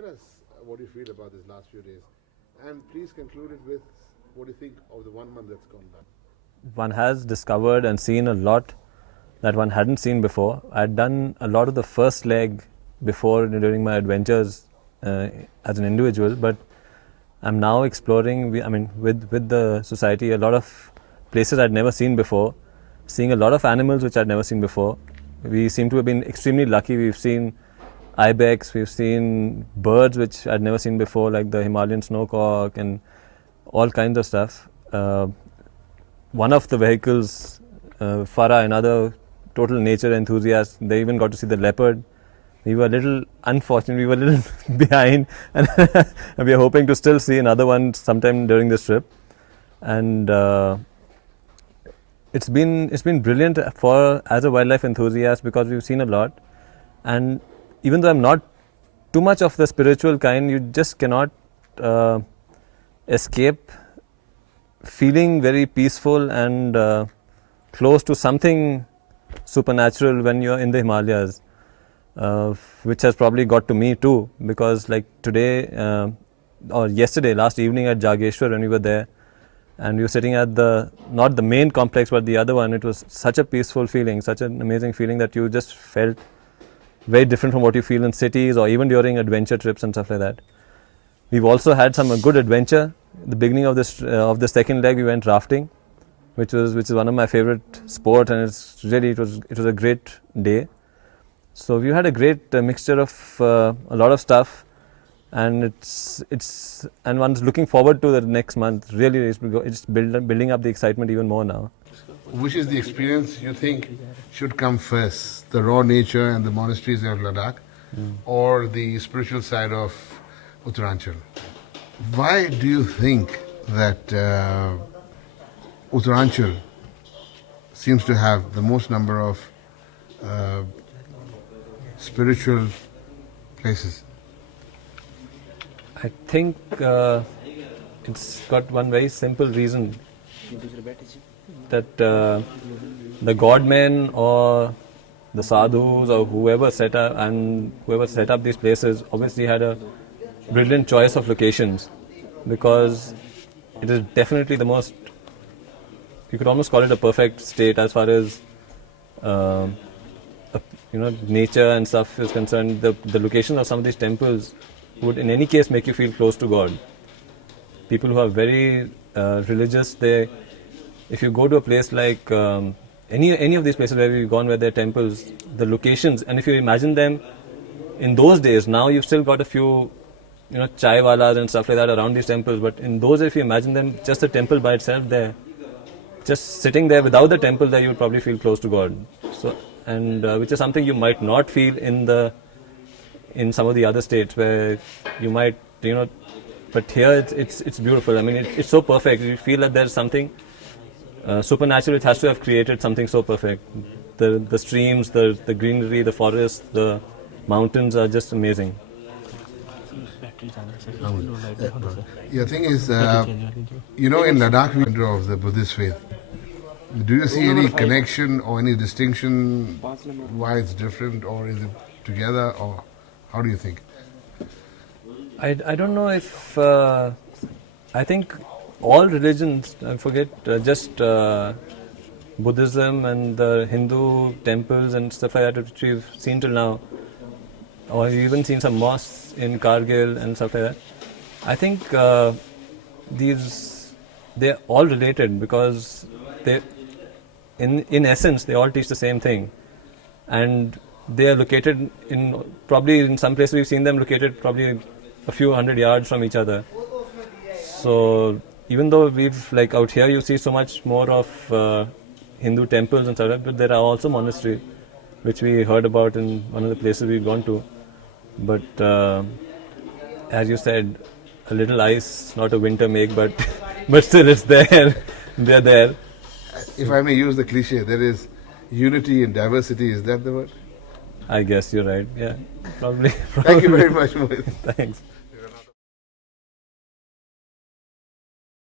tell us what you feel about these last few days. And please conclude it with what you think of the 1 month that's gone by. One has discovered and seen a lot that one hadn't seen before. I'd done a lot of the first leg before during my adventures as an individual, but I'm now exploring, with the society, a lot of places I'd never seen before, seeing a lot of animals which I'd never seen before. We seem to have been extremely lucky. We've seen ibex, we've seen birds which I'd never seen before, like the Himalayan snowcock and all kinds of stuff. One of the vehicles, Farah, another total nature enthusiast, they even got to see the leopard. We were a little unfortunate, we were a little behind, and we are hoping to still see another one sometime during this trip. And it's been brilliant as a wildlife enthusiast, because we've seen a lot. And even though I'm not too much of the spiritual kind, you just cannot escape feeling very peaceful and close to something supernatural when you're in the Himalayas, which has probably got to me too, because like today or yesterday, last evening at Jageshwar, when we were there and we were sitting at not the main complex but the other one, it was such a peaceful feeling, such an amazing feeling that you just felt very different from what you feel in cities or even during adventure trips and stuff like that. We've also had some good adventure. The beginning of the second leg, we went rafting, which is one of my favorite sports, and it was a great day. So we had a great mixture of a lot of stuff, and and one's looking forward to the next month. Really, it's building up the excitement even more now. Which is the experience you think should come first, the raw nature and the monasteries of Ladakh, or the spiritual side of Uttaranchal? Why do you think that Uttaranchal seems to have the most number of spiritual places? I think it's got one very simple reason, that the godmen or the sadhus or whoever set up these places obviously had a brilliant choice of locations, because it is definitely the most, you could almost call it a perfect state as far as nature and stuff is concerned. The locations of some of these temples would in any case make you feel close to God. People who are very religious, if you go to a place like any of these places where we've gone, where there are temples, the locations, and if you imagine them in those days, now you've still got a few chai walas and stuff like that around these temples, but in those, if you imagine them, just the temple by itself there, just sitting there without the temple there, you would probably feel close to God. So, and which is something you might not feel in some of the other states where you might, but here it's beautiful. I mean, it's so perfect. You feel that there's something supernatural. It has to have created something so perfect. The streams, the greenery, the forests, the mountains are just amazing. The thing is, in Ladakh, we are of the Buddhist faith. Do you see any connection or any distinction why it's different, or is it together, or how do you think? I don't know if I think all religions, I forget just Buddhism and the Hindu temples and stuff like that which we've seen till now, or you've even seen some mosques in Kargil and stuff like that. I think they're all related, because in essence they all teach the same thing, and they are located in some places we've seen them located probably a few hundred yards from each other. So even though we've, like out here you see so much more of Hindu temples and stuff, but there are also monasteries which we heard about in one of the places we've gone to. But as you said, a little ice, not a winter make, but still it's there. They're there. If I may use the cliche, there is unity in diversity. Is that the word? I guess you're right. Yeah, probably. Thank you very much, Mohit. Thanks.